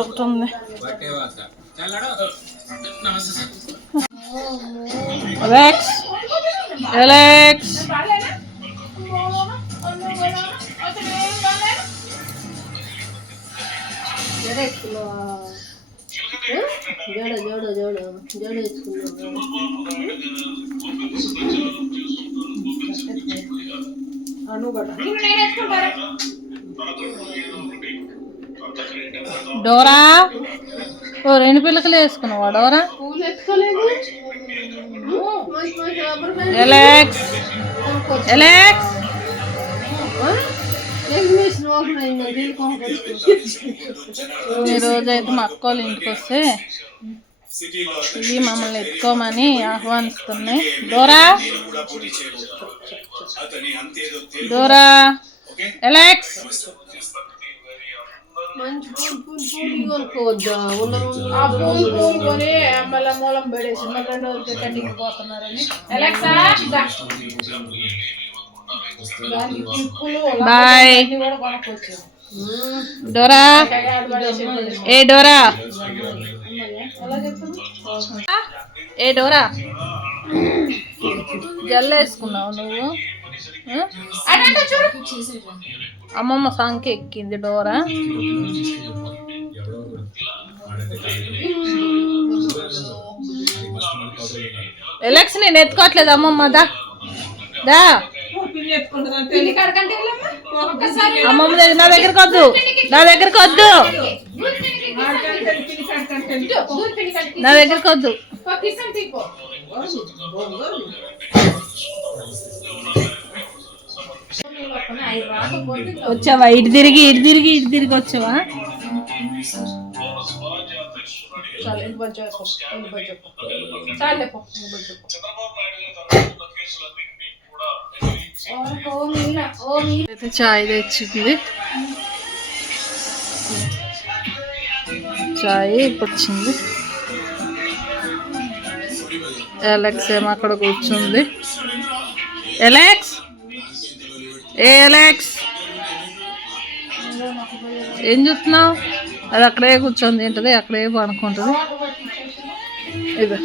ఒకటి ఉంది. Alex Alex Dora ఓ 2 పిల్లకలు వేసుకున్నావా డోరా? ఎలెక్స్ ఎలెక్స్ ఈరోజైతే మా అక్క వాళ్ళ ఇంటికి వస్తే ఇవి మమ్మల్ని ఎత్తుకోమని ఆహ్వానిస్తున్నాయి. Dora Dora Alex bye. Dora ఏ డోరా ఏ డోరా జల్ల వేసుకున్నావు నువ్వు? అమ్మమ్మ సంఖ్య ఎక్కింది డోరా. ఎలెక్స్ నేను ఎత్తుకోవట్లేదు అమ్మమ్మ. దా దా అమ్మమ్మ దగ్గర నా దగ్గరకు వద్దు, నా దగ్గరకు వద్దు, నా దగ్గరకు వద్దు. వచ్చావా? ఇటు తిరిగి ఇటు తిరిగి ఇటు తిరిగి వచ్చావా? అయితే చాయ్ తెచ్చింది. చాయ్ వచ్చింది. ఎలెక్స్ ఏమో అక్కడ కూర్చుంది. ఎలెక్స్ ఏ ఎలెక్స్ ఏం చూస్తున్నావు? అది అక్కడే కూర్చొని తింటుంది, అక్కడే పడుకుంటుంది. ఇది